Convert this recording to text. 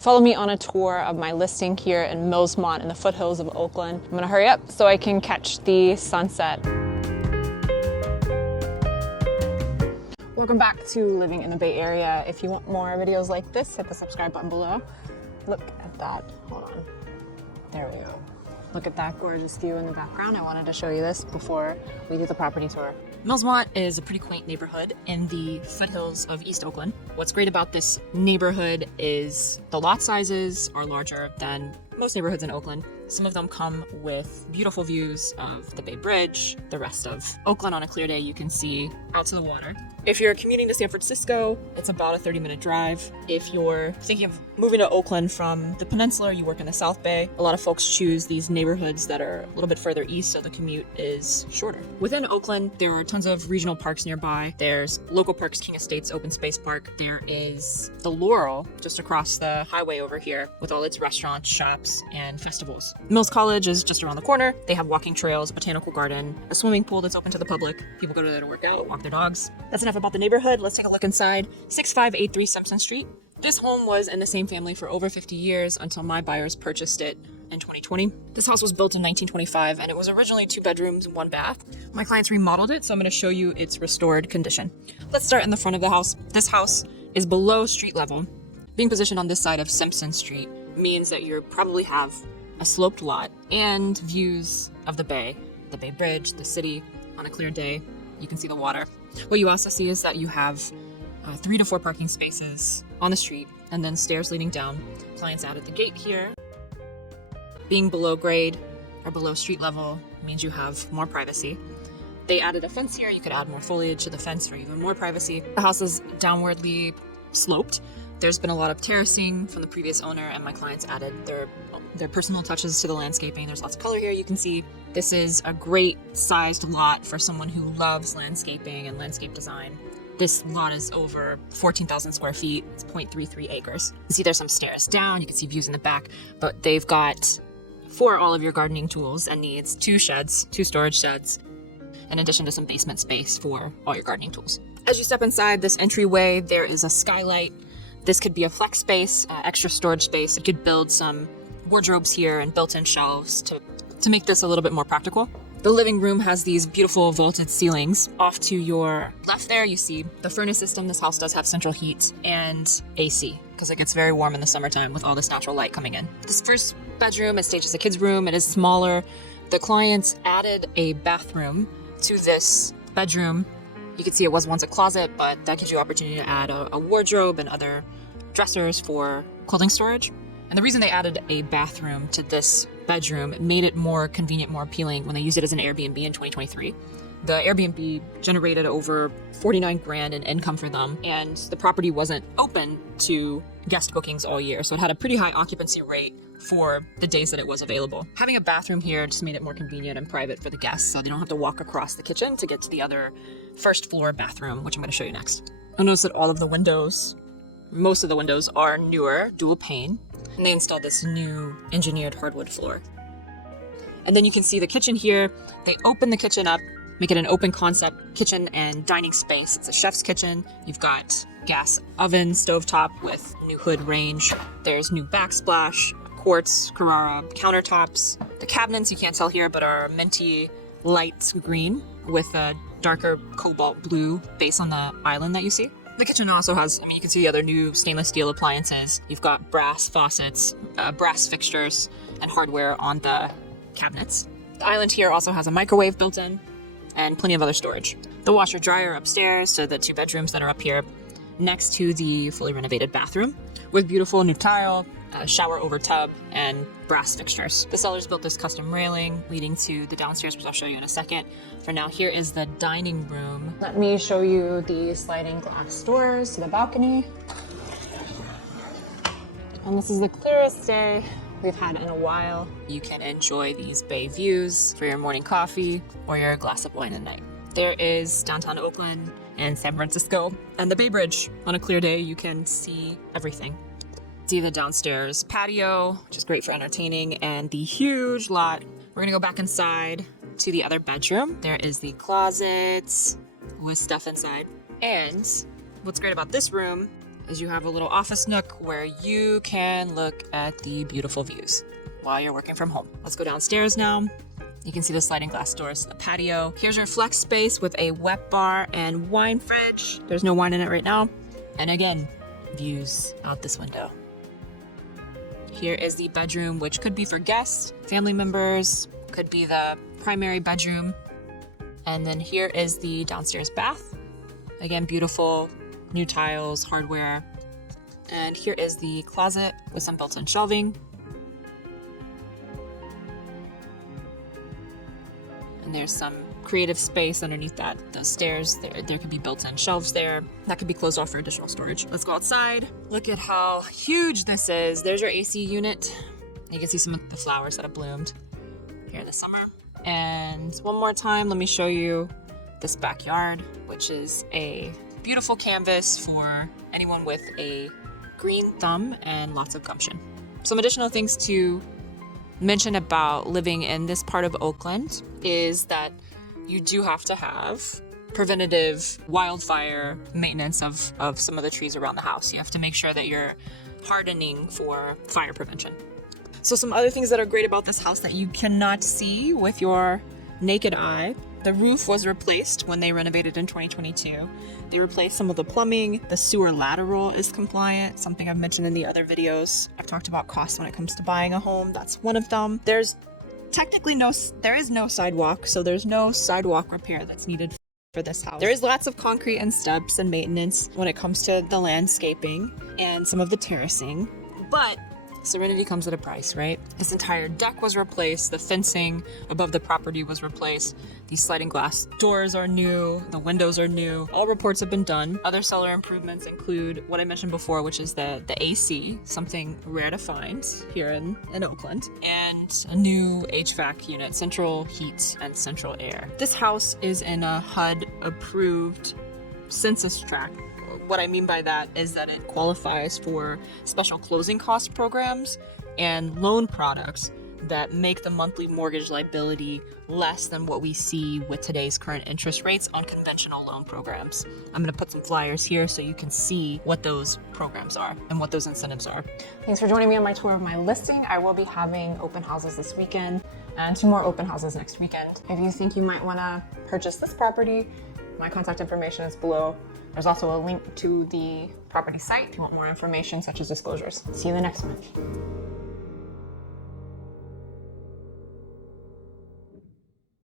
Follow me on a tour of my listing here in Millsmont in the foothills of Oakland. I'm gonna hurry up so I can catch the sunset. Welcome back to Living in the Bay Area. If you want more videos like this, hit the subscribe button below. Look at that, hold on. There we go. Look at that gorgeous view in the background. I wanted to show you this before we do the property tour. Millsmont is a pretty quaint neighborhood in the foothills of East Oakland. What's great about this neighborhood is the lot sizes are larger than most neighborhoods in Oakland. Some of them come with beautiful views of the Bay Bridge. The rest of Oakland on a clear day, you can see out to the water. If you're commuting to San Francisco, it's about a 30-minute drive. If you're thinking of moving to Oakland from the peninsula, you work in the South Bay, a lot of folks choose these neighborhoods that are a little bit further east, so the commute is shorter. Within Oakland, there are tons of regional parks nearby. There's local parks, King Estates Open Space Park. There is the Laurel just across the highway over here with all its restaurants, shops, and festivals. Mills College is just around the corner. They have walking trails, a botanical garden, a swimming pool that's open to the public. People go there to work out, walk their dogs. That's enough about the neighborhood. Let's take a look inside. 6583 Simpson Street. This home was in the same family for over 50 years until my buyers purchased it in 2020. This house was built in 1925 and it was originally 2 bedrooms, 1 bath. My clients remodeled it, so I'm going to show you its restored condition. Let's start in the front of the house. This house is below street level. Being positioned on this side of Simpson Street means that you probably have a sloped lot and views of the Bay Bridge, the city. On a clear day, you can see the water. What you also see is that you have 3 to 4 parking spaces on the street and then stairs leading down. Clients added the gate here. Being below grade or below street level means you have more privacy. They added a fence here. You could add more foliage to the fence for even more privacy. The house is downwardly sloped. There's been a lot of terracing from the previous owner, and my clients added their personal touches to the landscaping. There's lots of color here. You can see this is a great sized lot for someone who loves landscaping and landscape design. This lot is over 14,000 square feet. It's 0.33 acres. You see there's some stairs down. You can see views in the back, but they've got for all of your gardening tools and needs 2 sheds, 2 storage sheds, in addition to some basement space for all your gardening tools. As you step inside this entryway, there is a skylight. This could be a flex space, extra storage space. You could build some wardrobes here and built-in shelves to make this a little bit more practical. The living room has these beautiful vaulted ceilings. Off to your left there, you see the furnace system. This house does have central heat and AC because it gets very warm in the summertime with all this natural light coming in. This first bedroom is staged as a kid's room. It is smaller. The clients added a bathroom to this bedroom. You can see it was once a closet, but that gives you opportunity to add a wardrobe and other dressers for clothing storage. And the reason they added a bathroom to this bedroom made it more convenient, more appealing when they used it as an Airbnb in 2023. The Airbnb generated over 49 grand in income for them, and the property wasn't open to guest bookings all year, so it had a pretty high occupancy rate for the days that it was available. Having a bathroom here just made it more convenient and private for the guests, so they don't have to walk across the kitchen to get to the other first floor bathroom, which I'm going to show you next. You'll notice that all of the windows, most of the windows are newer, dual pane, and they installed this new engineered hardwood floor. And then you can see the kitchen here. They open the kitchen up, make it an open concept kitchen and dining space. It's a chef's kitchen. You've got gas oven, stovetop with new hood range. There's new backsplash, quartz, Carrara countertops. The cabinets, you can't tell here, but are minty light green with a darker cobalt blue base on the island that you see. The kitchen also has, you can see the other new stainless steel appliances. You've got brass faucets, brass fixtures, and hardware on the cabinets. The island here also has a microwave built in and plenty of other storage. The washer dryer upstairs, so the 2 bedrooms that are up here next to the fully renovated bathroom with beautiful new tile, shower over tub, and brass fixtures. The sellers built this custom railing leading to the downstairs, which I'll show you in a second. For now, here is the dining room. Let me show you the sliding glass doors to the balcony. And this is the clearest day we've had in a while. You can enjoy these bay views for your morning coffee or your glass of wine at night. There is downtown Oakland and San Francisco and the Bay Bridge. On a clear day, you can see everything. See the downstairs patio, which is great for entertaining, and the huge lot. We're gonna go back inside to the other bedroom. There is the closet with stuff inside. And what's great about this room is you have a little office nook where you can look at the beautiful views while you're working from home. Let's go downstairs now. You can see the sliding glass doors to the patio. Here's your flex space with a wet bar and wine fridge. There's no wine in it right now. And again, views out this window. Here is the bedroom, which could be for guests, family members, could be the primary bedroom. And then here is the downstairs bath. Again, beautiful new tiles, hardware. And here is the closet with some built-in shelving. And there's some creative space underneath those stairs. There could be built-in shelves there. That could be closed off for additional storage. Let's go outside. Look at how huge this is. There's your AC unit. You can see some of the flowers that have bloomed here in the summer. And one more time, let me show you this backyard, which is a beautiful canvas for anyone with a green thumb and lots of gumption. Some additional things to mention about living in this part of Oakland is that you do have to have preventative wildfire maintenance of some of the trees around the house. You have to make sure that you're hardening for fire prevention. So some other things that are great about this house that you cannot see with your naked eye. The roof was replaced when they renovated in 2022. They replaced some of the plumbing. The sewer lateral is compliant, something I've mentioned in the other videos. I've talked about costs when it comes to buying a home. That's one of them. There is no sidewalk, so there's no sidewalk repair that's needed for this house. There is lots of concrete and steps and maintenance when it comes to the landscaping and some of the terracing, but serenity comes at a price, right? This entire deck was replaced. The fencing above the property was replaced. These sliding glass doors are new. The windows are new. All reports have been done. Other cellar improvements include what I mentioned before, which is the AC, something rare to find here in Oakland, and a new HVAC unit, central heat and central air. This house is in a HUD approved census tract. What I mean by that is that it qualifies for special closing cost programs and loan products that make the monthly mortgage liability less than what we see with today's current interest rates on conventional loan programs. I'm going to put some flyers here so you can see what those programs are and what those incentives are. Thanks for joining me on my tour of my listing. I will be having open houses this weekend and 2 more open houses next weekend. If you think you might want to purchase this property, my contact information is below. There's also a link to the property site if you want more information such as disclosures. See you in the next one.